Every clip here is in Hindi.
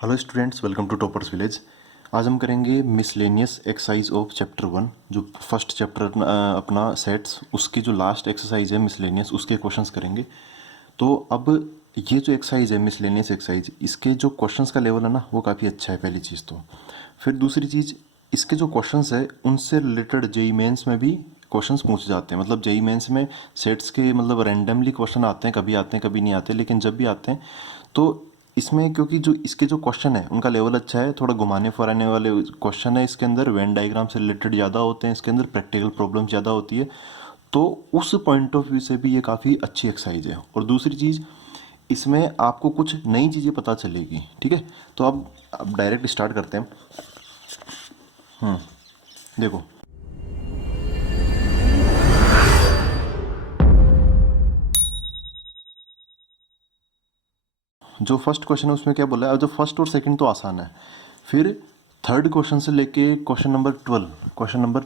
Hello students, welcome to Toppers Village. आज हम करेंगे मिसलेनियस एक्सरसाइज ऑफ चैप्टर 1। जो फर्स्ट चैप्टर अपना सेट्स, उसकी जो लास्ट एक्सरसाइज है मिसलेनियस, उसके क्वेश्चंस करेंगे। तो अब ये जो एक्सरसाइज है मिसलेनियस एक्सरसाइज, इसके जो क्वेश्चंस का लेवल है ना, वो काफ़ी अच्छा है पहली चीज़ तो। फिर दूसरी चीज़, इसके जो क्वेश्चंस है उनसे रिलेटेड जेई मेंस में भी क्वेश्चंस पूछे जाते हैं। मतलब जेई मेंस में सेट्स के मतलब रैंडमली क्वेश्चन आते हैं, कभी नहीं आते, लेकिन जब भी आते हैं तो इसमें, क्योंकि जो इसके जो क्वेश्चन है उनका लेवल अच्छा है, थोड़ा घुमाने फिराने वाले क्वेश्चन है इसके अंदर, वेन डायग्राम से रिलेटेड ज़्यादा होते हैं इसके अंदर, प्रैक्टिकल प्रॉब्लम ज़्यादा होती है। तो उस पॉइंट ऑफ व्यू से भी ये काफ़ी अच्छी एक्सरसाइज है। और दूसरी चीज़, इसमें आपको कुछ नई चीज़ें पता चलेगी। ठीक है, तो अब डायरेक्ट स्टार्ट करते हैं। देखो, जो फर्स्ट क्वेश्चन है उसमें क्या बोला है। अब जो फर्स्ट और सेकंड तो आसान है, फिर थर्ड क्वेश्चन से लेके क्वेश्चन नंबर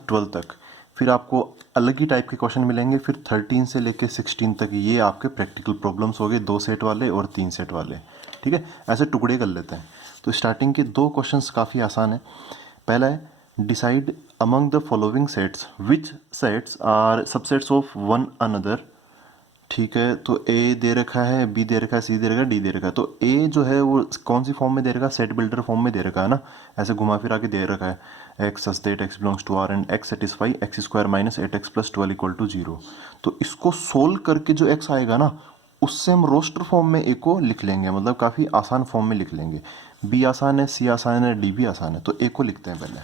12 तक फिर आपको अलग ही टाइप के क्वेश्चन मिलेंगे। फिर 13 से लेके 16 तक ये आपके प्रैक्टिकल प्रॉब्लम्स हो गए, 2 सेट वाले और 3 सेट वाले। ठीक है, ऐसे टुकड़े कर लेते हैं। तो स्टार्टिंग के दो क्वेश्चंस काफ़ी आसान है। पहला है, decide among the following sets which sets are subsets of one another. ठीक है, तो ए दे रखा है, बी दे रखा है, सी दे रखा है, डी दे रखा है। तो ए जो है वो कौन सी फॉर्म में दे रखा है, सेट बिल्डर फॉर्म में दे रखा है ना, ऐसे घुमा फिरा के दे रखा है। X such that X belongs to R and X satisfy X square minus 8x plus 12 equal to 0। तो इसको सोल्व करके जो एक्स आएगा ना, उससे हम रोस्टर फॉर्म में ए को लिख लेंगे, मतलब काफ़ी आसान फॉर्म में लिख लेंगे। बी आसान है, सी आसान है, डी भी आसान है, तो ए को लिखते हैं पहले।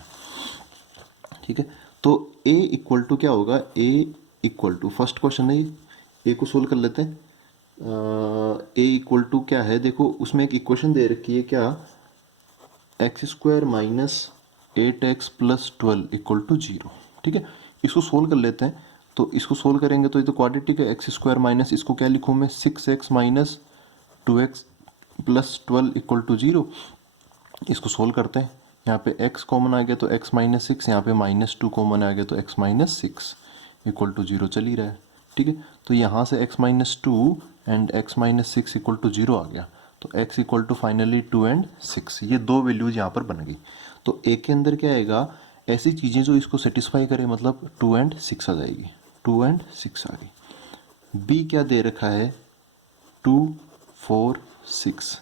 ठीक है, तो ए इक्वल टू क्या होगा, ए इक्वल टू फर्स्ट क्वेश्चन है, ए को सोल्व कर लेते हैं। ए इक्वल टू क्या है, देखो उसमें एक इक्वेशन दे रखी है, क्या, X square minus 8x plus 12 equal to 0। ठीक है, इसको सोल्व कर लेते हैं। तो इसको सोल्व करेंगे तो ये तो क्वाड्रेटिक है, एक्स स्क्वायर माइनस, इसको क्या लिखूँ मैं, 6x minus 2x plus 12 equal to 0। इसको सोल्व करते हैं। यहाँ पे x कॉमन आ गया तो x माइनस 6, यहाँ पे -2 कॉमन आ गया तो x माइनस 6 इक्वल टू 0 चल ही रहा है। ठीक है, तो यहाँ से x minus 2 and x minus 6 equal to 0 आ गया। तो x equal to finally 2 and 6, ये दो वैल्यूज यहाँ पर बन गई। तो a के अंदर क्या आएगा, ऐसी चीज़ें जो इसको सेटिस्फाई करे, मतलब 2 एंड 6 आ जाएगी, 2 एंड 6 आ गई। b क्या दे रखा है, 2 4 6।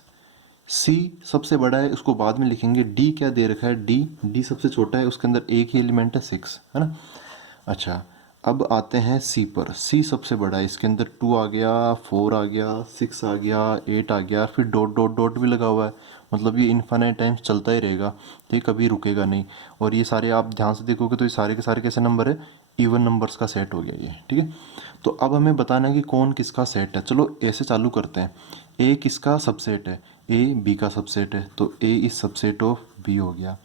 सी सबसे बड़ा है, उसको बाद में लिखेंगे। डी क्या दे रखा है, डी सबसे छोटा है, उसके अंदर एक ही एलिमेंट है 6, है ना। अच्छा, अब आते हैं सी पर। सी सबसे बड़ा है, इसके अंदर 2 आ गया, 4 आ गया, 6 आ गया, 8 आ गया, फिर डॉट डॉट डॉट भी लगा हुआ है। मतलब ये इन्फाइनाइट टाइम्स चलता ही रहेगा, तो ये कभी रुकेगा नहीं। और ये सारे आप ध्यान से देखोगे तो ये सारे के सारे कैसे नंबर है, इवन नंबर्स का सेट हो गया ये। ठीक है, तो अब हमें बताना है कि कौन किसका सेट है। चलो ऐसे चालू करते हैं। ए किसका सबसेट है, ए बी का सबसेट है, तो ए इज सबसेट ऑफ बी हो गया।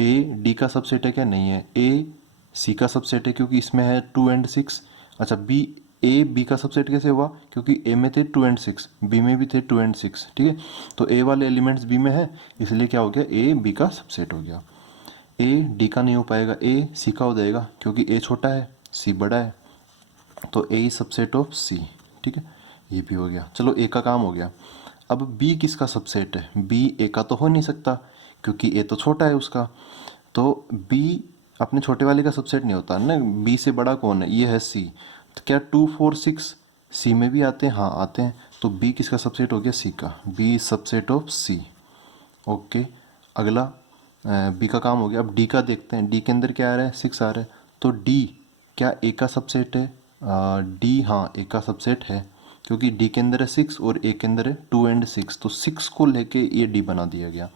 ए डी का सबसेट है क्या, नहीं है। ए सी का सबसेट है क्योंकि इसमें है 2 एंड 6। अच्छा, बी, ए बी का सबसेट कैसे हुआ, क्योंकि ए में थे 2 एंड 6, बी में भी थे 2 एंड 6। ठीक है, तो ए वाले एलिमेंट्स बी में है, इसलिए क्या हो गया, ए बी का सबसेट हो गया। ए डी का नहीं हो पाएगा, ए सी का हो जाएगा, क्योंकि ए छोटा है, सी बड़ा है, तो ए सबसेट ऑफ सी। ठीक है, ये भी हो गया। चलो ए का काम हो गया। अब बी किसका सबसेट है, बी ए का तो हो नहीं सकता, क्योंकि ए तो छोटा है उसका। तो बी अपने छोटे वाले का सबसेट नहीं होता ना, बी से बड़ा कौन है, ये है सी। तो क्या 2 4 6 सी में भी आते हैं, हाँ आते हैं। तो बी किसका सबसेट हो गया, सी का, B subset of C. Okay, अगला बी का काम हो गया। अब डी का देखते हैं, डी के अंदर क्या आ रहा है, 6 आ रहा है। तो डी क्या ए का सबसेट है, डी हाँ ए का सबसेट है, क्योंकि डी के अंदर है 6 और ए के अंदर है 2 एंड 6, तो 6 को लेके ये डी बना दिया गया।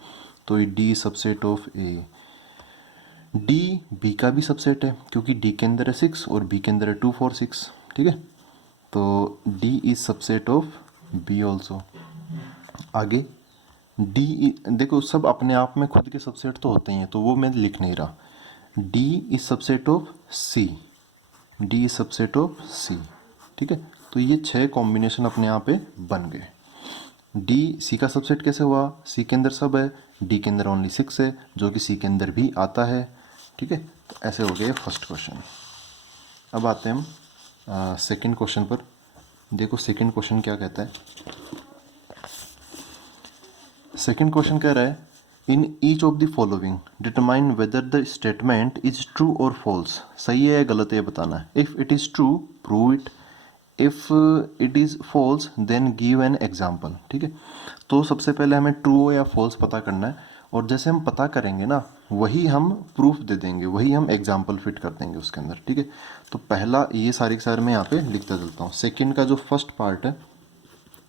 तो ये D subset of A. D B का भी सबसेट है, क्योंकि डी के अंदर है 6 और बी के अंदर है 2 4 6। ठीक है, तो D is subset of B also. आगे डी, देखो सब अपने आप में खुद के सबसेट तो होते ही हैं, तो वो मैं लिख नहीं रहा। D is subset of C, D is subset of C. ठीक है, तो ये 6 कॉम्बिनेशन अपने यहाँ पे बन गए। डी सी का सबसेट कैसे हुआ, सी के अंदर सब है, डी के अंदर ओनली 6 है, जो कि सी के अंदर भी आता है। ठीक है, तो ऐसे हो गए फर्स्ट क्वेश्चन। अब आते हैं हम सेकंड क्वेश्चन पर। देखो सेकंड क्वेश्चन क्या कहता है, सेकंड क्वेश्चन कह रहा है in each of the following determine whether the statement is true और फॉल्स, सही है या गलत है ये बताना है। If it is true prove it, if it is false then give an example. ठीक है, तो सबसे पहले हमें ट्रू या फॉल्स पता करना है, और जैसे हम पता करेंगे ना वही हम प्रूफ दे देंगे, वही हम एग्जाम्पल फिट कर देंगे उसके अंदर। ठीक है, तो पहला ये सारी के सारे मैं यहाँ पे लिखता चलता हूँ। सेकंड का जो फर्स्ट पार्ट है,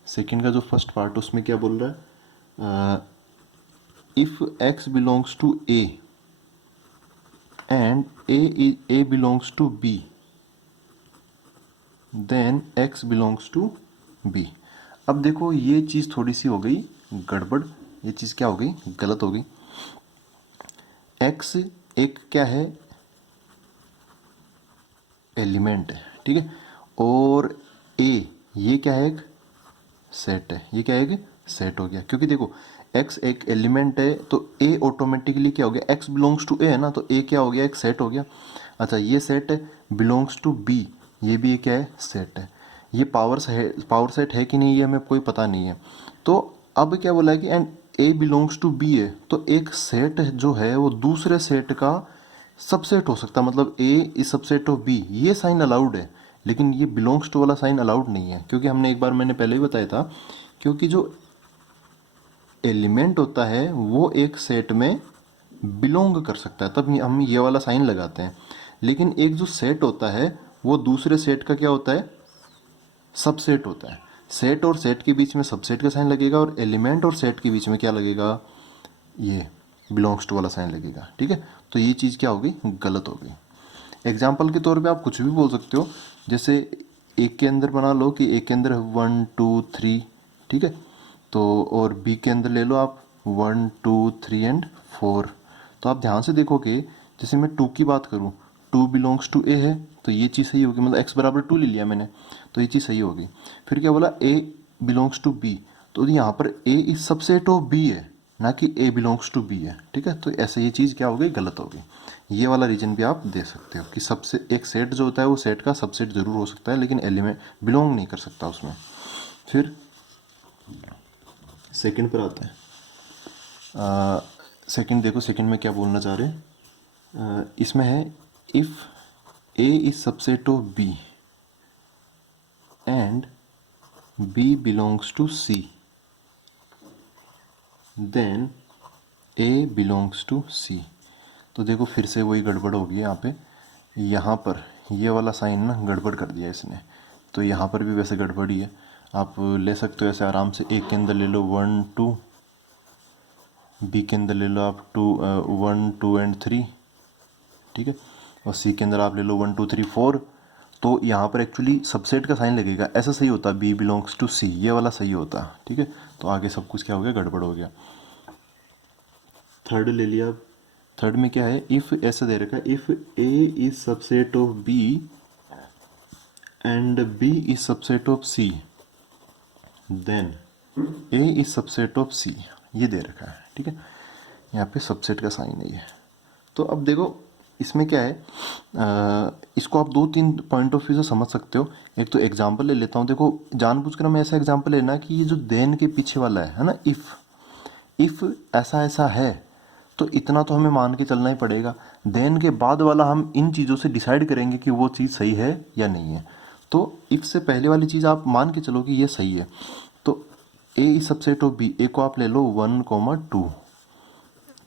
सेकंड का जो फर्स्ट पार्ट उसमें क्या बोल रहा है, if X belongs to A and A belongs to B then X belongs to B. अब देखो ये चीज़ थोड़ी सी हो गई गड़बड़, ये चीज़ क्या हो गई, गलत हो गई। एक्स एक क्या है, एलिमेंट है। ठीक है, और ए ये क्या है, एक सेट है। ये क्या है, एक सेट हो गया, क्योंकि देखो एक्स एक एलिमेंट है तो ए ऑटोमेटिकली क्या हो गया, एक्स बिलोंग्स टू ए है ना, तो ए क्या हो गया, एक सेट हो गया। अच्छा ये सेट है, बिलोंग्स टू बी, ये भी क्या है, सेट है। ये पावर सेट है कि नहीं ये हमें कोई पता नहीं है। तो अब क्या बोला है कि and A belongs to B है, तो एक सेट जो है वो दूसरे सेट का सबसेट हो सकता है, मतलब ए इज सबसेट ऑफ बी, ये साइन अलाउड है। लेकिन ये बिलोंग्स टू वाला साइन अलाउड नहीं है, क्योंकि हमने एक बार मैंने पहले ही बताया था, क्योंकि जो एलिमेंट होता है वो एक सेट में बिलोंग कर सकता है, तब हम ये वाला साइन लगाते हैं। लेकिन एक जो सेट होता है वो दूसरे सेट का क्या होता है, सबसेट होता है। सेट और सेट के बीच में सबसेट का साइन लगेगा, और एलिमेंट और सेट के बीच में क्या लगेगा, ये बिलोंग्स टू वाला साइन लगेगा। ठीक है, तो ये चीज़ क्या हो गई, गलत हो गई। एग्जाम्पल के तौर पे आप कुछ भी बोल सकते हो, जैसे एक के अंदर बना लो कि एक के अंदर 1 2 3, ठीक है, तो और बी के अंदर ले लो आप 1 2 3 एंड 4। तो आप ध्यान से देखोगे, जैसे मैं 2 की बात करूँ, 2 बिलोंग्स टू ए है, तो ये चीज़ सही होगी, मतलब एक्स बराबर 2 ले लिया मैंने, तो ये चीज़ सही होगी। फिर क्या बोला, ए बिलोंग्स टू बी, तो यहाँ पर ए इज सबसेट ऑफ बी है, ना कि ए बिलोंग्स टू बी है। ठीक है, तो ऐसे ये चीज़ क्या हो गई, गलत हो गई। ये वाला रीजन भी आप दे सकते हो कि सबसे एक सेट जो होता है वो सेट का सबसेट जरूर हो सकता है, लेकिन एलिमेंट बिलोंग नहीं कर सकता उसमें। फिर सेकंड पर आते हैं। सेकंड देखो, सेकंड में क्या बोलना चाह रहे हैं, इसमें है if A is subset of B and B belongs to C then A belongs to C. तो देखो फिर से वही गड़बड़ हो गई यहाँ पे, यहाँ पर ये वाला साइन ना गड़बड़ कर दिया इसने, तो यहाँ पर भी वैसे गड़बड़ ही है। आप ले सकते हो ऐसे आराम से, एक के अंदर ले लो 1 2, बी के अंदर ले लो आप 1 2 एंड 3, ठीक है, और सी के अंदर आप ले लो 1 2 3 4। तो यहाँ पर एक्चुअली सबसेट का साइन लगेगा, ऐसा सही होता, बी बिलोंग्स टू सी, ये वाला सही होता। ठीक है, तो आगे सब कुछ क्या हो गया, गड़बड़ हो गया। थर्ड ले लिया अब, थर्ड में क्या है, इफ़ ऐसा दे रखा है, if A is subset of B and B is subset of C then A is subset of C, ये दे रखा है। ठीक है, यहाँ पे सबसेट का साइन है ये। तो अब देखो इसमें क्या है, इसको आप 2 3 पॉइंट ऑफ व्यू से समझ सकते हो। एक तो एग्जांपल ले लेता हूँ, देखो जानबूझकर हमें ऐसा एग्जांपल लेना कि ये जो देन के पीछे वाला है ना, इफ़ ऐसा ऐसा है तो इतना तो हमें मान के चलना ही पड़ेगा। देन के बाद वाला हम इन चीज़ों से डिसाइड करेंगे कि वो चीज़ सही है या नहीं है। तो इफ़ से पहले वाली चीज़ आप मान के चलो कि ये सही है, तो ए इज सबसेट ऑफ बी, ए को आप ले लो 1 2,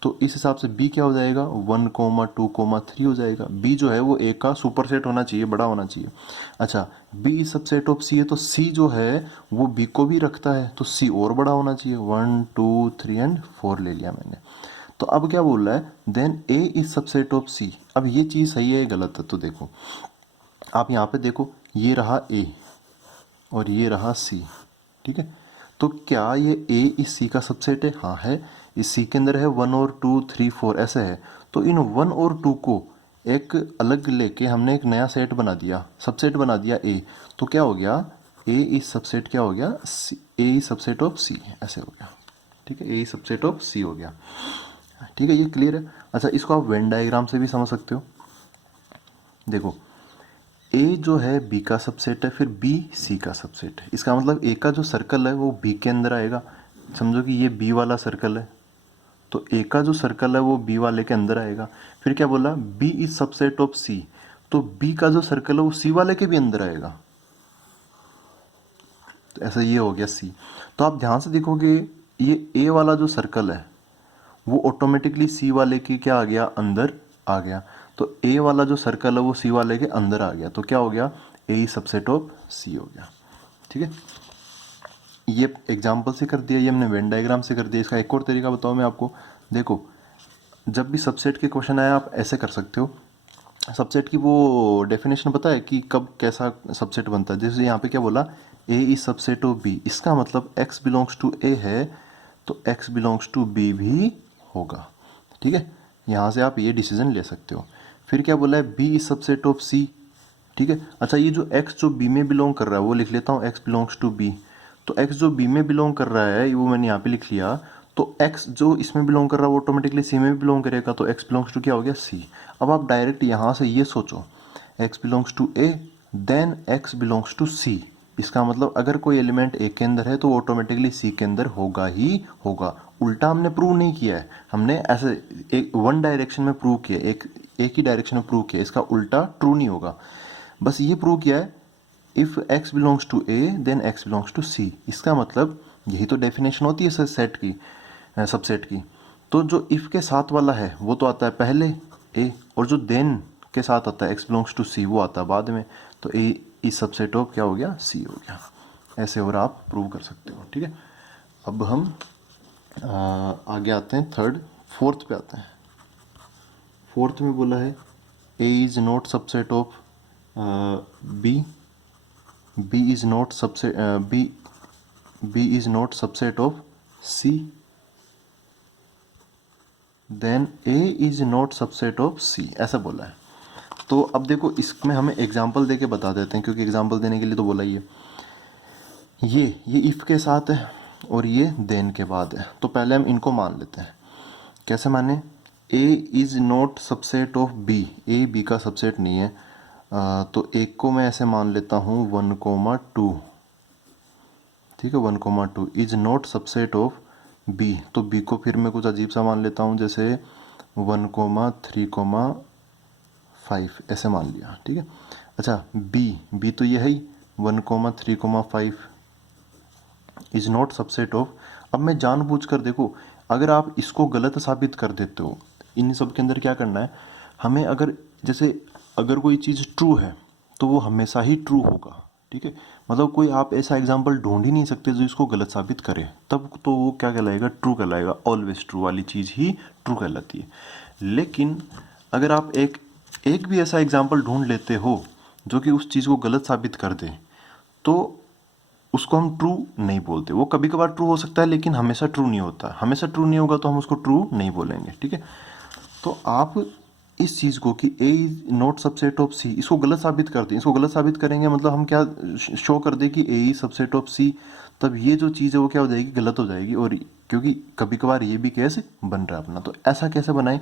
तो इस हिसाब से बी क्या हो जाएगा, 1 2 3 हो जाएगा। बी जो है वो ए का सुपर सेट होना चाहिए, बड़ा होना चाहिए। अच्छा, बी इज सबसेट ऑफ सी है, तो सी जो है वो बी को भी रखता है, तो सी और बड़ा होना चाहिए। 1 2 3 एंड 4 ले लिया मैंने। तो अब क्या बोल रहा है, then A is subset of C. अब ये चीज़ सही है या गलत है, तो देखो आप यहाँ पे देखो, ये रहा ए और ये रहा सी। ठीक है, तो क्या ये ए इस सी का सबसेट है, हाँ है। इस सी के अंदर है 1 और 2 3 4 ऐसे है, तो इन 1 और 2 को एक अलग लेके हमने एक नया सेट बना दिया, सबसेट बना दिया ए। तो क्या हो गया, ए इस सबसेट क्या हो गया, ए इज सबसेट ऑफ सी, ऐसे हो गया। ठीक है, ए इज सबसेट ऑफ सी हो गया। ठीक है, ये क्लियर है। अच्छा, इसको आप वेन डायग्राम से भी समझ सकते हो। देखो ए जो है बी का सबसेट है, फिर बी सी का सबसेट है। इसका मतलब ए का जो सर्कल है वो बी के अंदर आएगा, समझो कि ये बी वाला सर्कल है, तो ए का जो सर्कल है वो बी वाले के अंदर आएगा। फिर क्या बोला, बी इज सबसेट ऑफ सी, तो बी का जो सर्कल है वो सी वाले के भी अंदर आएगा। तो ऐसा ये हो गया सी। तो आप ध्यान से देखोगे ये ए वाला जो सर्कल है वो ऑटोमेटिकली सी वाले की क्या आ गया, अंदर आ गया। तो ए वाला जो सर्कल है वो सी वाले के अंदर आ गया, तो क्या हो गया, ए इज सबसेट ऑफ सी हो गया। ठीक है, ये एग्जाम्पल से कर दिया, ये हमने वेन डायग्राम से कर दिया। इसका एक और तरीका बताओ मैं आपको। देखो, जब भी सबसेट के क्वेश्चन आए आप ऐसे कर सकते हो। सबसेट की वो डेफिनेशन पता है कि कब कैसा सबसेट बनता है। जैसे यहाँ पे क्या बोला, ए इज सबसेट ऑफ बी, इसका मतलब एक्स बिलोंग्स टू ए है तो एक्स बिलोंग्स टू बी भी होगा। ठीक है, यहाँ से आप ये डिसीजन ले सकते हो। फिर क्या बोला है, B is subset of C. ठीक है, अच्छा ये जो x जो b में बिलोंग कर रहा है वो लिख लेता हूँ, x बिलोंग्स टू b। तो x जो b में बिलोंग कर रहा है वो मैंने यहाँ पे लिख लिया। तो x जो इसमें बिलोंग कर रहा है वो ऑटोमेटिकली c में भी बिलोंग करेगा, तो x बिलोंग्स टू क्या हो गया, c। अब आप डायरेक्ट यहाँ से ये सोचो, x belongs to a then x belongs to c। इसका मतलब अगर कोई एलिमेंट a के अंदर है तो वो ऑटोमेटिकली c के अंदर होगा ही होगा। उल्टा हमने प्रूव नहीं किया है, हमने ऐसे एक वन डायरेक्शन में प्रूव किया, एक ही डायरेक्शन में प्रूव किया, इसका उल्टा ट्रू नहीं होगा। बस ये प्रूव किया है, if x belongs to a then x belongs to c। इसका मतलब यही तो डेफिनेशन होती है सेट की, सबसेट की। तो जो इफ़ के साथ वाला है वो तो आता है पहले a, और जो देन के साथ आता है x बिलोंग्स टू c वो आता है बाद में। तो a इस सबसेट ऑफ क्या हो गया, c हो गया। ऐसे और आप प्रूव कर सकते हो। ठीक है, अब हम आगे आते हैं, फोर्थ पे आते हैं। फोर्थ में बोला है a is not subset of b, b is not subset b is not subset of c, then a is not subset of c, ऐसा बोला है। तो अब देखो इसमें हमें एग्जांपल देके बता देते हैं, क्योंकि एग्जांपल देने के लिए तो बोला ही है। ये इफ़ के साथ है और ये देन के बाद है, तो पहले हम इनको मान लेते हैं। कैसे माने, a is not subset of b, a b का सबसेट नहीं है। तो एक को मैं ऐसे मान लेता हूँ 1,2। ठीक है, 1,2 is not subset of B, तो बी को फिर मैं कुछ अजीब सा मान लेता हूँ, जैसे 1,3,5 ऐसे मान लिया। ठीक है, अच्छा बी तो ये है ही 1,3,5 इज नॉट सबसेट ऑफ। अब मैं जानबूझकर, देखो अगर आप इसको गलत साबित कर देते हो, इन सब के अंदर क्या करना है हमें, अगर जैसे अगर कोई चीज़ ट्रू है तो वो हमेशा ही ट्रू होगा। ठीक है, मतलब कोई आप ऐसा एग्जाम्पल ढूंढ ही नहीं सकते जो इसको गलत साबित करे, तब तो वो क्या कहलाएगा, ट्रू कहलाएगा। ऑलवेज ट्रू वाली चीज़ ही ट्रू कहलाती है। लेकिन अगर आप एक भी ऐसा एग्जाम्पल ढूंढ लेते हो जो कि उस चीज़ को गलत साबित कर दे, तो उसको हम ट्रू नहीं बोलते। वो कभी कभार ट्रू हो सकता है लेकिन हमेशा ट्रू नहीं होता। हमेशा ट्रू नहीं होगा तो हम उसको ट्रू नहीं बोलेंगे। ठीक है, तो आप इस चीज़ को कि ए इज नॉट सबसेट ऑफ सी, इसको गलत साबित कर दें। इसको गलत साबित करेंगे मतलब हम क्या शो कर दें कि ए इज सबसेट ऑफ सी, तब ये जो चीज़ है वो क्या हो जाएगी, गलत हो जाएगी। और क्योंकि कभी कभार ये भी केस बन रहा है अपना, तो ऐसा कैसे बनाएं,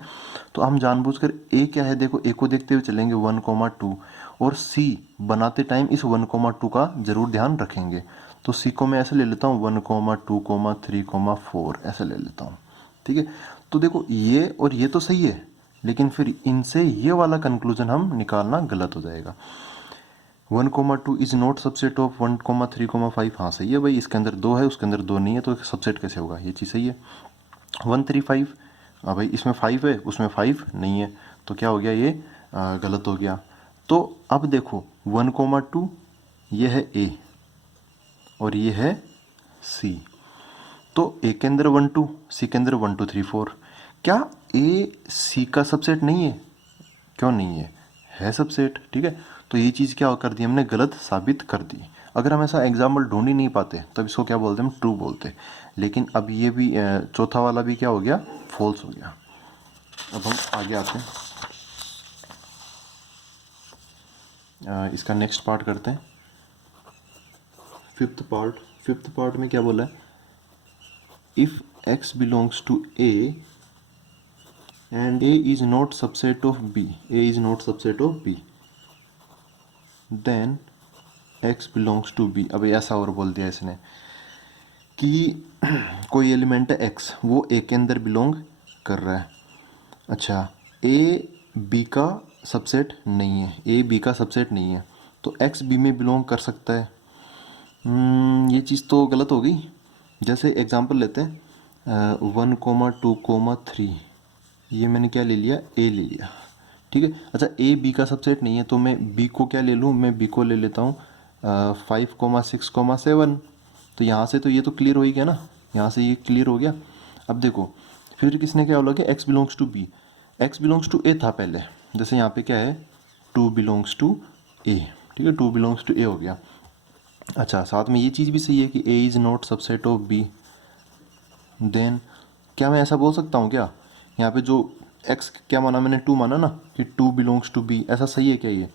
तो हम जानबूझकर ए क्या है, देखो ए को देखते हुए चलेंगे 1,2, और सी बनाते टाइम इस 1,2 का ज़रूर ध्यान रखेंगे। तो सी को मैं ऐसे ले लेता हूँ 1,2,3,4 ऐसे ले लेता हूँ। ठीक है, तो देखो ये और ये तो सही है, लेकिन फिर इनसे ये वाला कंक्लूजन हम निकालना गलत हो जाएगा। 1,2 इज नॉट सबसेट ऑफ 1,3,5। हाँ सही है भाई, इसके अंदर 2 है उसके अंदर 2 नहीं है, तो सबसेट कैसे होगा, ये चीज़ सही है। 1,3,5, हाँ भाई इसमें 5 है उसमें 5 नहीं है, तो क्या हो गया, ये गलत हो गया। तो अब देखो 1,2 ये है ए और ये है सी, तो ए के अंदर 1,2, सी के अंदर 1, 2, 3, 4। क्या ए सी का सबसेट नहीं है, क्यों नहीं है सबसेट। ठीक है, तो ये चीज़ क्या कर दी हमने, गलत साबित कर दी। अगर हम ऐसा एग्जाम्पल ढूंढ ही नहीं पाते तब इसको क्या बोलते, हम ट्रू बोलते। लेकिन अब ये भी चौथा वाला भी क्या हो गया, फॉल्स हो गया। अब हम आगे आते हैं, इसका नेक्स्ट पार्ट करते हैं, फिफ्थ पार्ट में क्या बोला है, if x belongs to a and a is not subset of b, a is not subset of b, then x belongs to b। अब ऐसा और बोल दिया इसने कि कोई एलिमेंट है एक्स, वो ए के अंदर बिलोंग कर रहा है। अच्छा, ए बी का सबसेट नहीं है, ए बी का सबसेट नहीं है, तो एक्स बी में बिलोंग कर सकता है। ये चीज़ तो गलत हो गई। जैसे एग्जांपल लेते हैं 1,2,3, ये मैंने क्या ले लिया, ए ले लिया, ठीक है। अच्छा, ए बी का सबसेट नहीं है तो मैं बी को क्या ले लूँ, मैं बी को ले लेता हूँ 5,6,7। तो यहाँ से तो ये तो क्लियर हो ही गया ना, यहाँ से ये क्लियर हो गया। अब देखो फिर किसने क्या बोला कि X belongs to B, X belongs to A था पहले, जैसे यहाँ पे क्या है 2 बिलोंग्स टू ए, ठीक है, 2 बिलोंग्स टू ए हो गया। अच्छा, साथ में ये चीज़ भी सही है कि A is not subset of B. Then क्या मैं ऐसा बोल सकता हूँ क्या, यहाँ पे जो एक्स क्या माना मैंने, 2 माना ना, कि 2 बिलोंग्स टू बी, ऐसा सही है क्या ये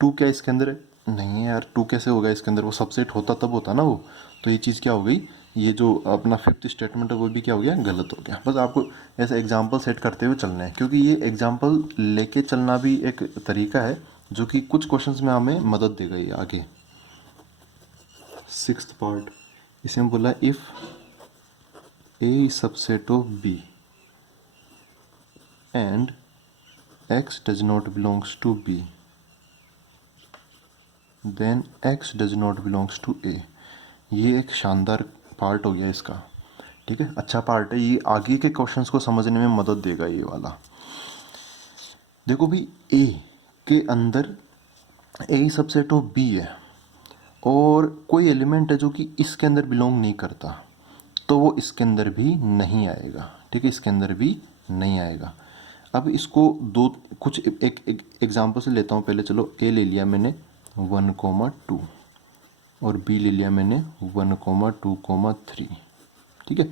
2 क्या इसके अंदर है? नहीं है यार, 2 कैसे होगा इसके अंदर, वो सबसेट होता तब होता ना वो। तो ये चीज़ क्या हो गई, ये जो अपना फिफ्थ स्टेटमेंट है वो भी क्या हो गया, गलत हो गया। बस आपको ऐसे एग्जाम्पल सेट करते हुए चलना है, क्योंकि ये एग्जाम्पल लेके चलना भी एक तरीका है जो कि कुछ क्वेश्चंस में हमें मदद देगा ये आगे। 6th पार्ट, इसे हम बोला if A is subset of B and X does not belongs to B, then X does not belongs to A। ये एक शानदार पार्ट हो गया इसका, ठीक है, अच्छा पार्ट है, ये आगे के क्वेश्चंस को समझने में मदद देगा ये वाला। देखो भाई, A के अंदर A सबसेट ऑफ B है और कोई एलिमेंट है जो कि इसके अंदर बिलोंग नहीं करता, तो वो इसके अंदर भी नहीं आएगा, ठीक है, इसके अंदर भी नहीं आएगा। अब इसको दो कुछ एक एग्जांपल से लेता हूँ पहले। चलो, ए ले लिया मैंने 1,2 और बी ले लिया मैंने 1,2,3, ठीक है।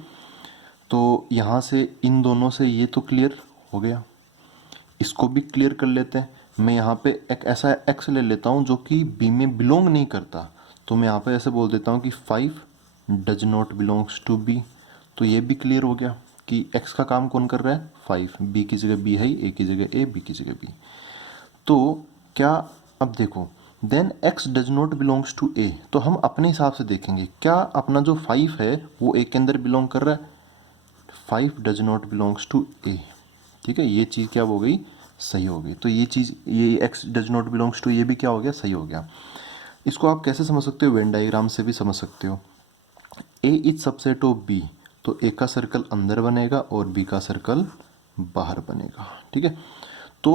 तो यहाँ से इन दोनों से ये तो क्लियर हो गया, इसको भी क्लियर कर लेते हैं। मैं यहाँ पे एक ऐसा एक्स ले लेता हूँ जो कि बी में बिलोंग नहीं करता, तो मैं यहाँ पे ऐसे बोल देता हूँ कि 5 does not belongs to B. तो ये भी क्लियर हो गया कि एक्स का काम कौन कर रहा है, 5, बी की जगह बी है, ए की जगह ए, बी की जगह बी। तो क्या, अब देखो, then X does not belongs to A, तो हम अपने हिसाब से देखेंगे क्या अपना जो 5 है वो ए के अंदर बिलोंग कर रहा है, 5 डज नॉट बिलोंग्स टू ए, ठीक है, ये चीज़ क्या हो गई, सही हो गई। तो ये चीज़, ये X does not belongs to, ये भी क्या हो गया, सही हो गया। इसको आप कैसे समझ सकते हो, वेन डायग्राम से भी समझ सकते हो। ए इज सबसेट ऑफ बी, तो ए का सर्कल अंदर बनेगा और बी का सर्कल बाहर बनेगा, ठीक है। तो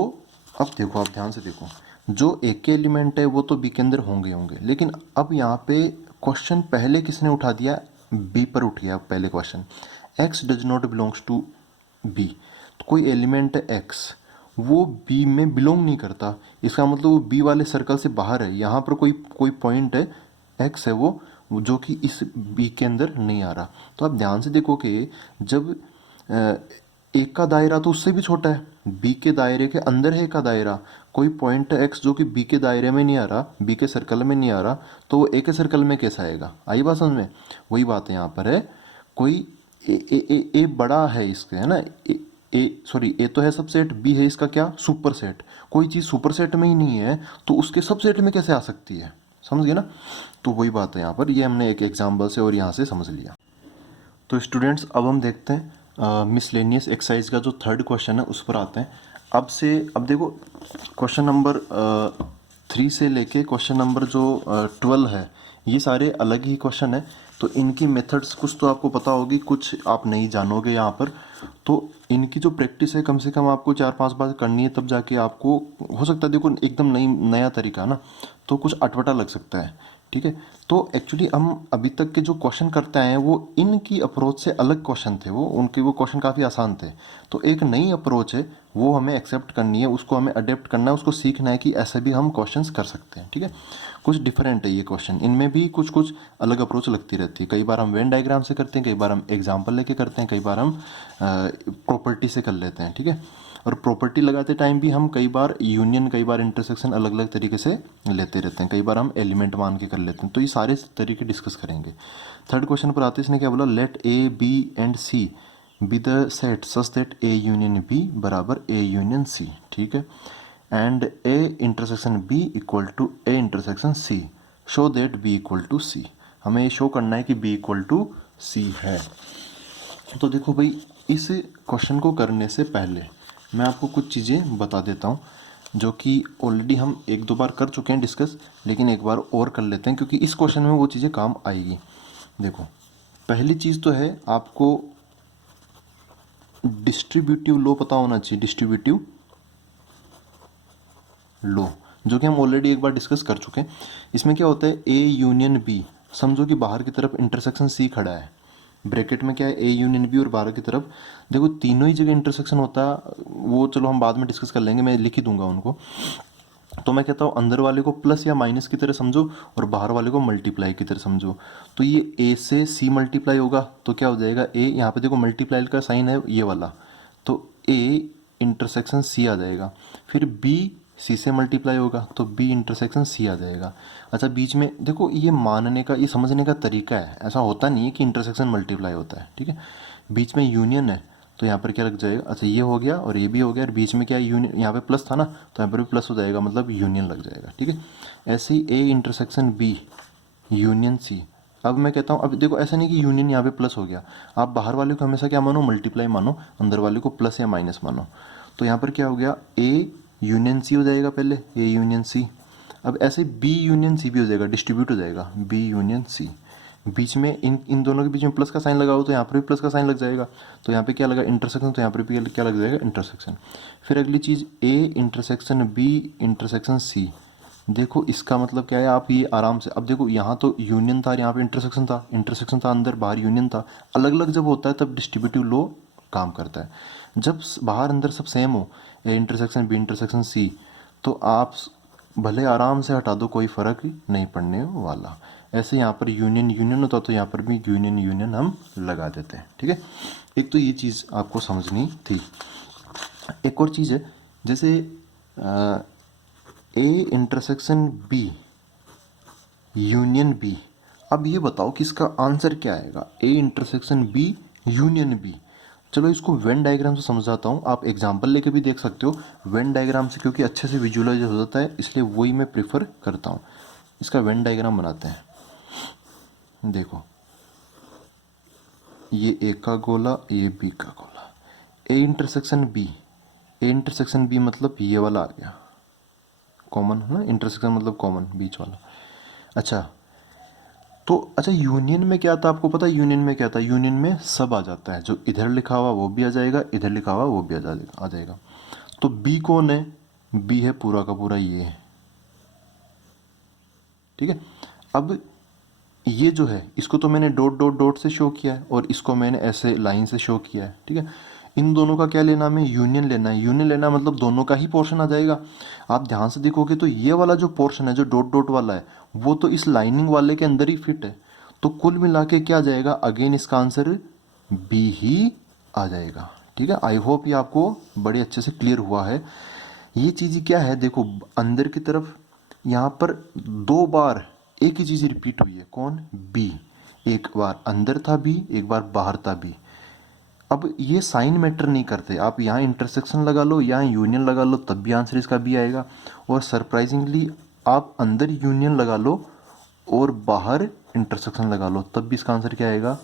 अब देखो, आप ध्यान से देखो, जो ए के एलिमेंट है वो तो बी के अंदर होंगे होंगे, लेकिन अब यहाँ पे क्वेश्चन पहले किसने उठा दिया, बी पर उठ गया पहले question, X does not belongs to B. तो कोई एलिमेंट है एक्स, वो बी में बिलोंग नहीं करता, इसका मतलब वो बी वाले सर्कल से बाहर है। यहाँ पर कोई कोई पॉइंट है एक्स है वो जो कि इस बी के अंदर नहीं आ रहा। तो आप ध्यान से देखो कि जब एक का दायरा तो उससे भी छोटा है, बी के दायरे के अंदर है का दायरा, कोई पॉइंट है एक्स जो कि बी के दायरे में नहीं आ रहा, बी के सर्कल में नहीं आ रहा, तो वो ए के सर्कल में कैसे आएगा, आई बात समझ में। वही बात है यहाँ पर है, कोई ए बड़ा है इसके, है ना, ए तो है सबसेट, बी है इसका क्या, सुपर सेट। कोई चीज़ सुपर सेट में ही नहीं है तो उसके सबसेट में कैसे आ सकती है, समझ गए ना। तो वही बात है यहाँ पर, ये हमने एक एग्जाम्पल से और यहाँ से समझ लिया। तो स्टूडेंट्स, अब हम देखते हैं मिसलेनियस एक्सरसाइज का जो थर्ड क्वेश्चन है उस पर आते हैं। अब देखो, क्वेश्चन नंबर 3 से लेके क्वेश्चन नंबर जो 12 है, ये सारे अलग ही क्वेश्चन है। तो इनकी मेथड्स कुछ तो आपको पता होगी, कुछ आप नहीं जानोगे यहाँ पर। तो इनकी जो प्रैक्टिस है, कम से कम आपको 4-5 बार करनी है, तब जाके आपको हो सकता है, देखो एकदम नया तरीका ना, तो कुछ अटपटा लग सकता है, ठीक है। तो एक्चुअली हम अभी तक के जो क्वेश्चन करते आए हैं वो इनकी अप्रोच से अलग क्वेश्चन थे, वो क्वेश्चन काफ़ी आसान थे। तो एक नई अप्रोच है, वो हमें एक्सेप्ट करनी है, उसको हमें अडेप्ट करना है, उसको सीखना है कि ऐसे भी हम क्वेश्चंस कर सकते हैं, ठीक है। कुछ डिफरेंट है ये क्वेश्चन, इनमें भी कुछ कुछ अलग अप्रोच लगती रहती है। कई बार हम वेन डायग्राम से करते हैं, कई बार हम एग्जाम्पल लेके करते हैं, कई बार हम प्रॉपर्टी से कर लेते हैं, ठीक है। और प्रॉपर्टी लगाते टाइम भी हम कई बार यूनियन, कई बार इंटरसेक्शन अलग अलग तरीके से लेते रहते हैं, कई बार हम एलिमेंट मान के कर लेते हैं। तो ये सारे तरीके डिस्कस करेंगे। थर्ड क्वेश्चन पर आते, इसने क्या बोला, let A B and C be the set such that A union B बराबर ए यूनियन सी, ठीक है, and A intersection B equal to A intersection C, show that B equal to C. हमें ये शो करना है कि बी इक्वल टू सी है। तो देखो भाई, इस क्वेश्चन को करने से पहले मैं आपको कुछ चीज़ें बता देता हूँ जो कि ऑलरेडी हम एक दो बार कर चुके हैं डिस्कस, लेकिन एक बार और कर लेते हैं क्योंकि इस क्वेश्चन में वो चीज़ें काम आएगी। देखो, पहली चीज़ तो है आपको डिस्ट्रीब्यूटिव लॉ पता होना चाहिए, डिस्ट्रीब्यूटिव लॉ, जो कि हम ऑलरेडी एक बार डिस्कस कर चुके हैं। इसमें क्या होता है, ए यूनियन बी, समझो कि बाहर की तरफ इंटरसेक्शन सी खड़ा है, ब्रैकेट में क्या है, ए यूनियन बी, और बाहर की तरफ देखो तीनों ही जगह इंटरसेक्शन होता है, वो चलो हम बाद में डिस्कस कर लेंगे, मैं लिख ही दूंगा उनको। तो मैं कहता हूँ अंदर वाले को प्लस या माइनस की तरह समझो और बाहर वाले को मल्टीप्लाई की तरह समझो। तो ये ए से सी मल्टीप्लाई होगा तो क्या हो जाएगा, ए, यहाँ पे देखो मल्टीप्लाई का साइन है ये वाला, तो ए इंटरसेक्शन सी आ जाएगा। फिर बी सी से मल्टीप्लाई होगा तो बी इंटरसेक्शन सी आ जाएगा। अच्छा, बीच में देखो ये मानने का, ये समझने का तरीका है, ऐसा होता नहीं है कि इंटरसेक्शन मल्टीप्लाई होता है, ठीक है। बीच में यूनियन है तो यहाँ पर क्या लग जाएगा, अच्छा ये हो गया और ये भी हो गया, और बीच में क्या यूनियन, यहाँ पे प्लस था ना तो यहाँ पर भी प्लस हो जाएगा, मतलब यूनियन लग जाएगा, ठीक है। ऐसे ही A intersection B union C. अब मैं कहता हूँ, अब देखो ऐसा नहीं कि यूनियन यहाँ पे प्लस हो गया, आप बाहर वाले को हमेशा क्या मानो, मल्टीप्लाई मानो, अंदर वाले को प्लस या माइनस मानो। तो यहाँ पर क्या हो गया, ए यूनियन सी हो जाएगा पहले, ए यूनियन सी। अब ऐसे बी यूनियन सी भी हो जाएगा, डिस्ट्रीब्यूट हो जाएगा, बी यूनियन सी। बीच में इन दोनों के बीच में प्लस का साइन लगाओ तो यहाँ पर भी प्लस का साइन लग जाएगा, तो यहाँ पे क्या लगा, इंटरसेक्शन, तो यहाँ पर भी क्या लग जाएगा, इंटरसेक्शन। फिर अगली चीज़, A intersection B intersection C. देखो इसका मतलब क्या है, आप ये आराम से, अब देखो यहाँ तो यूनियन था, यहाँ पे इंटरसेक्शन था, इंटरसेक्शन था अंदर, बाहर यूनियन था। अलग अलग जब होता है तब डिस्ट्रीब्यूटिव लॉ काम करता है। जब बाहर अंदर सब सेम हो, A intersection B intersection C, तो आप भले आराम से हटा दो, कोई फ़र्क नहीं पड़ने वाला। ऐसे यहाँ पर यूनियन यूनियन होता तो यहाँ पर भी यूनियन यूनियन हम लगा देते हैं, ठीक है। एक तो ये चीज़ आपको समझनी थी। एक और चीज़ है, जैसे A intersection B union B. अब ये बताओ कि इसका आंसर क्या आएगा, A intersection B union B. चलो इसको वेन डायग्राम से समझाता हूँ, आप एग्जांपल लेके भी देख सकते हो वेन डायग्राम से, क्योंकि अच्छे से विजुअलाइज हो जाता है, इसलिए वही मैं प्रेफर करता हूँ। इसका वेन डायग्राम बनाते हैं। देखो ये ए का गोला, ये बी का गोला, A intersection B, A intersection B मतलब ये वाला आ गया, कॉमन है ना, इंटरसेक्शन मतलब कॉमन बीच वाला। अच्छा, तो अच्छा यूनियन में क्या था आपको पता है, यूनियन में क्या था, यूनियन में सब आ जाता है, जो इधर लिखा हुआ वो भी आ जाएगा, इधर लिखा हुआ वो भी आ जाएगा। तो बी कौन है, बी है पूरा का पूरा ये है, ठीक है। अब ये जो है इसको तो मैंने डॉट डॉट डॉट से शो किया है और इसको मैंने ऐसे लाइन से शो किया है, ठीक है। इन दोनों का क्या लेना, हमें यूनियन लेना है। यूनियन लेना मतलब दोनों का ही पोर्शन आ जाएगा। आप ध्यान से देखोगे तो ये वाला जो पोर्शन है, जो डॉट डॉट वाला है, वो तो इस लाइनिंग वाले के अंदर ही फिट है। तो कुल मिला के क्या जाएगा, अगेन इसका आंसर बी ही आ जाएगा, ठीक है। आई होप ये आपको बड़े अच्छे से क्लियर हुआ है। ये चीज़ क्या है, देखो अंदर की तरफ यहाँ पर दो बार एक ही चीज़ रिपीट हुई है, कौन, बी। एक बार अंदर था बी, एक बार बाहर था बी। अब ये साइन मैटर नहीं करते, आप यहाँ इंटरसेक्शन लगा लो, यहाँ यूनियन लगा लो, तब भी आंसर इसका बी आएगा। और सरप्राइजिंगली आप अंदर यूनियन लगा लो और बाहर इंटरसेक्शन लगा लो, तब भी इसका आंसर क्या आएगा,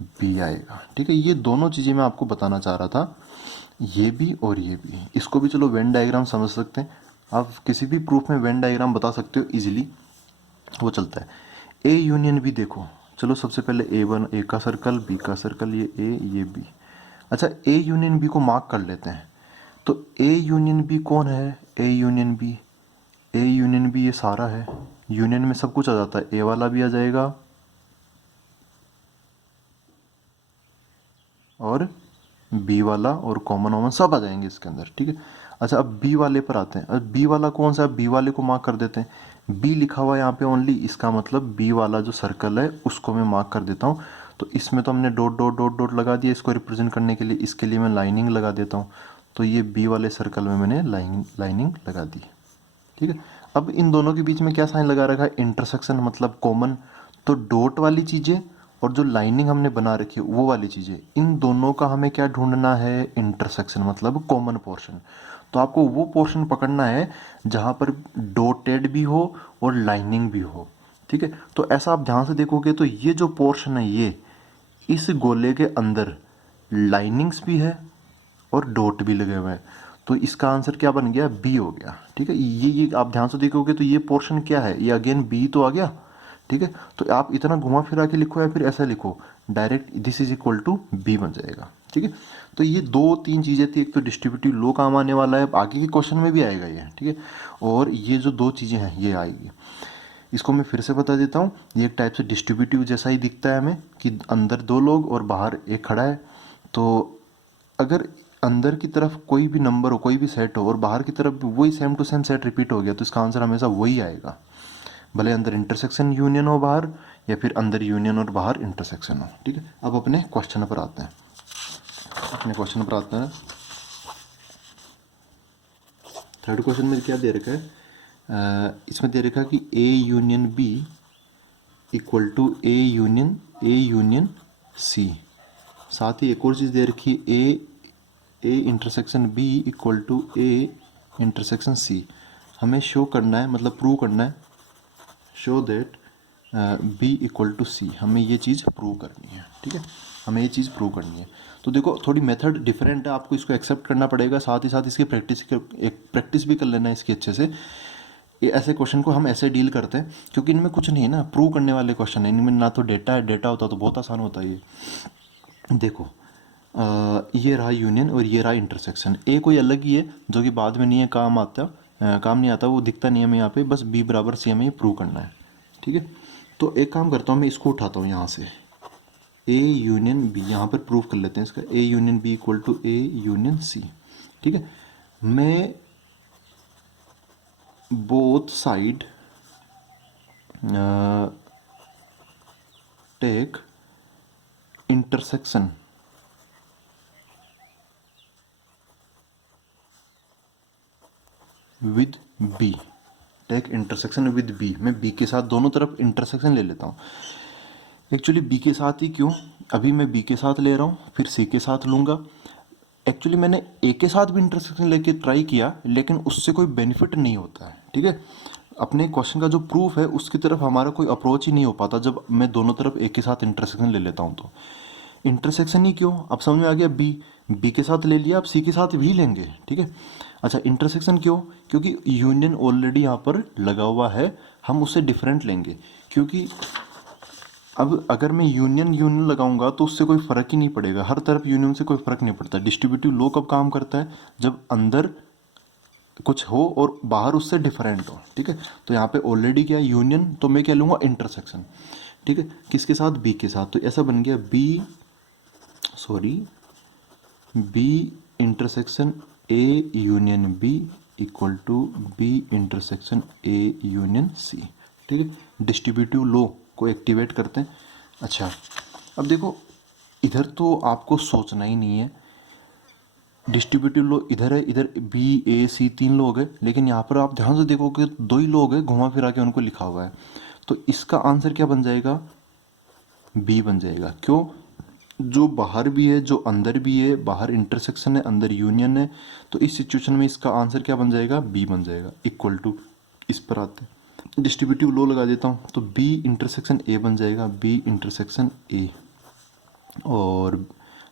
बी आएगा, ठीक है। ये दोनों चीज़ें मैं आपको बताना चाह रहा था, ये भी और ये भी। इसको भी चलो वेन डायग्राम समझ सकते हैं, आप किसी भी प्रूफ में वेन डायग्राम बता सकते हो इजीली, वो चलता है। ए यूनियन बी देखो, चलो सबसे पहले ए वन, ए का सर्कल, बी का सर्कल, ये ए ये बी। अच्छा, ए यूनियन बी को मार्क कर लेते हैं। तो ए यूनियन बी कौन है, A union B, A union B ये सारा है, यूनियन में सब कुछ आ जाता है, ए वाला भी आ जाएगा और बी वाला और कॉमन वॉमन सब आ जाएंगे इसके अंदर, ठीक है। अच्छा, अब बी वाले पर आते हैं। अब बी वाला कौन सा है, बी वाले को मार्क कर देते हैं। बी लिखा हुआ है यहाँ पे ओनली, इसका मतलब बी वाला जो सर्कल है उसको मैं मार्क कर देता हूँ। तो इसमें तो हमने डॉट डॉट डॉट डॉट लगा दिया इसको रिप्रेजेंट करने के लिए, इसके लिए मैं लाइनिंग लगा देता हूँ। तो ये बी वाले सर्कल में मैंने लाइनिंग लगा दी, ठीक है। अब इन दोनों के बीच में क्या साइन लगा रखा है, इंटरसेक्शन मतलब कॉमन। तो डॉट वाली चीज़ें और जो लाइनिंग हमने बना रखी है वो वाली चीज़ें, इन दोनों का हमें क्या ढूंढना है, इंटरसेक्शन मतलब कॉमन पोर्शन। तो आपको वो पोर्शन पकड़ना है जहाँ पर डॉटेड भी हो और लाइनिंग भी हो, ठीक है। तो ऐसा आप ध्यान से देखोगे तो ये जो पोर्शन है, ये इस गोले के अंदर लाइनिंग्स भी है और डॉट भी लगे हुए हैं, तो इसका आंसर क्या बन गया, बी हो गया। ठीक है, ये आप ध्यान से देखोगे तो ये पोर्शन क्या है, ये अगेन बी तो आ गया। ठीक है, तो आप इतना घुमा फिरा के लिखो या फिर ऐसा लिखो, direct this is equal to B बन जाएगा। ठीक है, तो ये दो तीन चीज़ें थी, एक तो डिस्ट्रीब्यूटिव लो काम आने वाला है, आगे के क्वेश्चन में भी आएगा ये। ठीक है, और ये जो दो चीज़ें हैं ये आएगी। इसको मैं फिर से बता देता हूँ, ये एक टाइप से डिस्ट्रीब्यूटिव जैसा ही दिखता है हमें कि अंदर दो लोग और बाहर एक खड़ा है। तो अगर अंदर की तरफ कोई भी नंबर हो, कोई भी सेट हो और बाहर की तरफ भी वही same to same set repeat हो गया, तो इसका आंसर हमेशा वही आएगा, भले अंदर इंटरसेक्शन यूनियन हो बाहर, या फिर अंदर यूनियन और बाहर इंटरसेक्शन हो। ठीक है, अब अपने क्वेश्चन पर आते हैं। थर्ड क्वेश्चन में क्या दे रखा है, इसमें दे रखा है कि A union B equal to A union C. साथ ही एक और चीज़ दे रखी है, A intersection B equal to A intersection C. हमें शो करना है, मतलब प्रूव करना है, show that B equal to C, हमें ये चीज़ प्रूव करनी है। ठीक है, हमें ये चीज़ प्रूव करनी है। तो देखो थोड़ी मेथड डिफरेंट है, आपको इसको एक्सेप्ट करना पड़ेगा, साथ ही साथ इसकी प्रैक्टिस भी कर लेना है इसकी अच्छे से। ये ऐसे क्वेश्चन को हम ऐसे डील करते हैं क्योंकि इनमें कुछ नहीं है ना, प्रूव करने वाले क्वेश्चन है इनमें, ना तो डेटा है, डेटा होता तो बहुत आसान होता है ये। देखो ये रहा यूनियन और ये रहा इंटरसेक्शन। ए कोई अलग ही है जो कि बाद में नहीं है, काम नहीं आता, वो दिखता नहीं है हमें यहाँ पे, बस बी बराबर सी हमें ये प्रूव करना है। ठीक है, तो एक काम करता हूँ, मैं इसको उठाता हूँ यहाँ से, ए यूनियन बी, यहाँ पर प्रूव कर लेते हैं इसका, A union B equal to A union C. ठीक है, मैं both side take intersection with B, take intersection with B, मैं बी के साथ दोनों तरफ इंटरसेक्शन ले लेता हूँ। एक्चुअली बी के साथ ही क्यों, अभी मैं बी के साथ ले रहा हूँ, फिर सी के साथ लूँगा। एक्चुअली मैंने ए के साथ भी इंटरसेक्शन लेके ट्राई किया, लेकिन उससे कोई बेनिफिट नहीं होता है। ठीक है, अपने क्वेश्चन का जो प्रूफ है उसकी तरफ हमारा कोई अप्रोच ही नहीं हो पाता जब मैं दोनों तरफ ए के साथ इंटरसेक्शन ले लेता हूँ। तो इंटरसेक्शन ही क्यों, अब समझ में आ गया, बी के साथ ले लिया, अब सी के साथ भी लेंगे। ठीक है, अच्छा इंटरसेक्शन क्यों, क्योंकि यूनियन ऑलरेडी यहाँ पर लगा हुआ है, हम उससे डिफरेंट लेंगे। क्योंकि अब अगर मैं यूनियन लगाऊंगा तो उससे कोई फ़र्क ही नहीं पड़ेगा, हर तरफ यूनियन से कोई फ़र्क नहीं पड़ता। डिस्ट्रीब्यूटिव लॉ कब काम करता है, जब अंदर कुछ हो और बाहर उससे डिफरेंट हो। ठीक है, तो यहाँ पे ऑलरेडी क्या यूनियन, तो मैं क्या लूँगा इंटरसेक्शन। ठीक है, किसके साथ, बी के साथ, तो ऐसा बन गया B intersection A union B equal to B intersection A union C. ठीक है, डिस्ट्रीब्यूटिव लॉ को एक्टिवेट करते हैं। अच्छा, अब देखो इधर तो आपको सोचना ही नहीं है, डिस्ट्रीब्यूटिव लॉ इधर है, इधर बी ए सी तीन लोग हैं, लेकिन यहाँ पर आप ध्यान से देखोगे दो ही लोग हैं, घुमा फिरा के उनको लिखा हुआ है, तो इसका आंसर क्या बन जाएगा, बी बन जाएगा। क्यों, जो बाहर भी है जो अंदर भी है, बाहर इंटरसेक्शन है अंदर यूनियन है, तो इस सिचुएशन में इसका आंसर क्या बन जाएगा, बी बन जाएगा। इक्वल टू, इस पर आते हैं, डिस्ट्रीब्यूटिव लॉ लगा देता हूँ, तो बी इंटरसेक्शन ए बन जाएगा, बी इंटरसेक्शन ए। और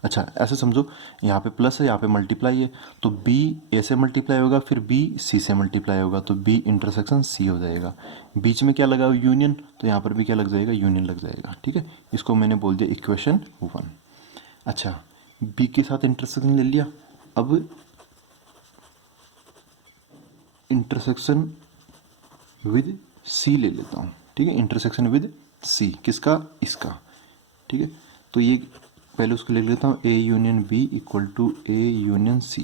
अच्छा ऐसे समझो, यहाँ पे प्लस है, यहाँ पे मल्टीप्लाई है, तो बी ए से मल्टीप्लाई होगा, फिर बी सी से मल्टीप्लाई होगा, तो बी इंटरसेक्शन सी हो जाएगा। बीच में क्या लगा, यूनियन, तो यहाँ पर भी क्या लग जाएगा, यूनियन लग जाएगा। ठीक है, इसको मैंने बोल दिया इक्वेशन 1। अच्छा, बी के साथ इंटरसेक्शन ले लिया, अब इंटरसेक्शन विद सी ले लेता हूँ। ठीक है, इंटरसेक्शन विद सी, किसका, इसका। ठीक है, तो ये पहले उसको लिख लेता हूँ, A union B equal to A union C.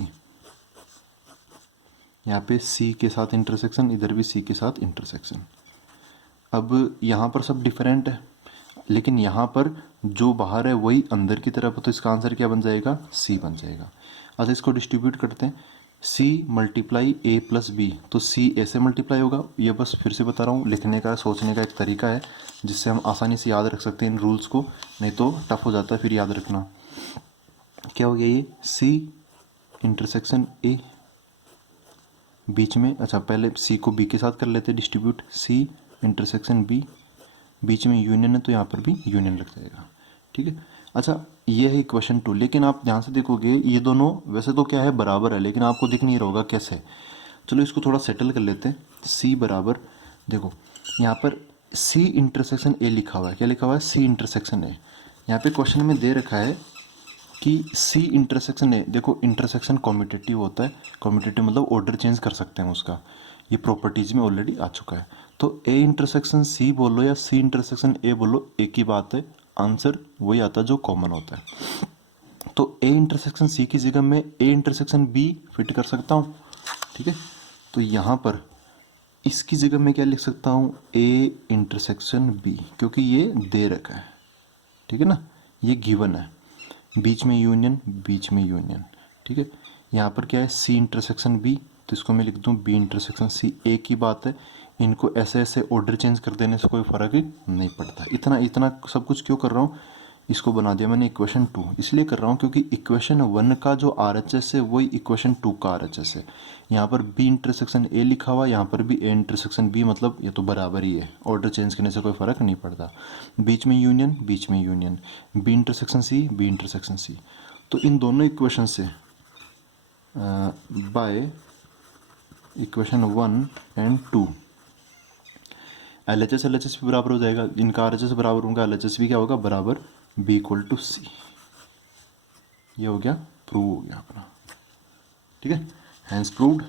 यहाँ पे सी के साथ इंटरसेक्शन, इधर भी सी के साथ इंटरसेक्शन। अब यहाँ पर सब डिफरेंट है, लेकिन यहाँ पर जो बाहर है वही अंदर की तरफ है, तो इसका आंसर क्या बन जाएगा, सी बन जाएगा। अच्छा, इसको डिस्ट्रीब्यूट करते हैं, सी मल्टीप्लाई ए प्लस बी, तो सी ए से मल्टीप्लाई होगा। ये बस फिर से बता रहा हूँ, लिखने का सोचने का एक तरीका है जिससे हम आसानी से याद रख सकते हैं इन रूल्स को, नहीं तो टफ हो जाता है फिर याद रखना। क्या हो गया ये, सी इंटरसेक्शन ए, बीच में, अच्छा पहले सी को बी के साथ कर लेते हैं डिस्ट्रीब्यूट, सी इंटरसेक्शन बी, बीच में यूनियन है तो यहाँ पर भी यूनियन लग जाएगा। ठीक है, अच्छा ये है इक्वेशन 2, लेकिन आप ध्यान से देखोगे ये दोनों वैसे तो क्या है बराबर है, लेकिन आपको दिख नहीं रहा होगा कैसे। चलो इसको थोड़ा सेटल कर लेते हैं। सी बराबर, देखो यहाँ पर सी इंटरसेक्शन ए लिखा हुआ है, क्या लिखा हुआ है, सी इंटरसेक्शन ए। यहाँ पे क्वेश्चन में दे रखा है कि सी इंटरसेक्शन ए, देखो इंटरसेक्शन कॉम्यूटेटिव होता है, कॉम्यूटेटिव मतलब ऑर्डर चेंज कर सकते हैं उसका, ये प्रॉपर्टीज में ऑलरेडी आ चुका है। तो ए इंटरसेक्शन सी बोलो या सी इंटरसेक्शन ए बोलो, एक ही बात है, आंसर वही आता है जो कॉमन होता है। तो ए इंटरसेक्शन सी की जगह में ए इंटरसेक्शन बी फिट कर सकता हूँ, ठीक है। तो यहाँ पर इसकी जगह मैं क्या लिख सकता हूँ, ए इंटरसेक्शन बी, क्योंकि ये दे रखा है, ठीक है ना, ये गिवन है, बीच में यूनियन, बीच में यूनियन, ठीक है। यहाँ पर क्या है, सी इंटरसेक्शन बी, तो इसको मैं लिख दूँ बी इंटरसेक्शन सी, एक ही बात है, इनको ऐसे ऐसे ऑर्डर चेंज कर देने से कोई फ़र्क ही नहीं पड़ता। इतना इतना सब कुछ क्यों कर रहा हूँ, इसको बना दिया मैंने इक्वेशन 2, इसलिए कर रहा हूँ क्योंकि इक्वेशन 1 का जो RHS है वही इक्वेशन 2 का RHS है। यहाँ पर बी इंटरसेक्शन ए लिखा हुआ, यहाँ पर भी ए इंटरसेक्शन बी, मतलब ये तो बराबर ही है, ऑर्डर चेंज करने से कोई फ़र्क नहीं पड़ता। बीच में यूनियन, बीच में union, B intersection C, B intersection C. तो इन दोनों इक्वेशन से by equation 1 and 2 LHS LHS भी बराबर हो जाएगा, इनका RHS बराबर होगा, LHS भी क्या होगा बराबर B इक्वल टू सी। ये हो गया, प्रूव हो गया अपना, ठीक है, हैंस प्रूव्ड।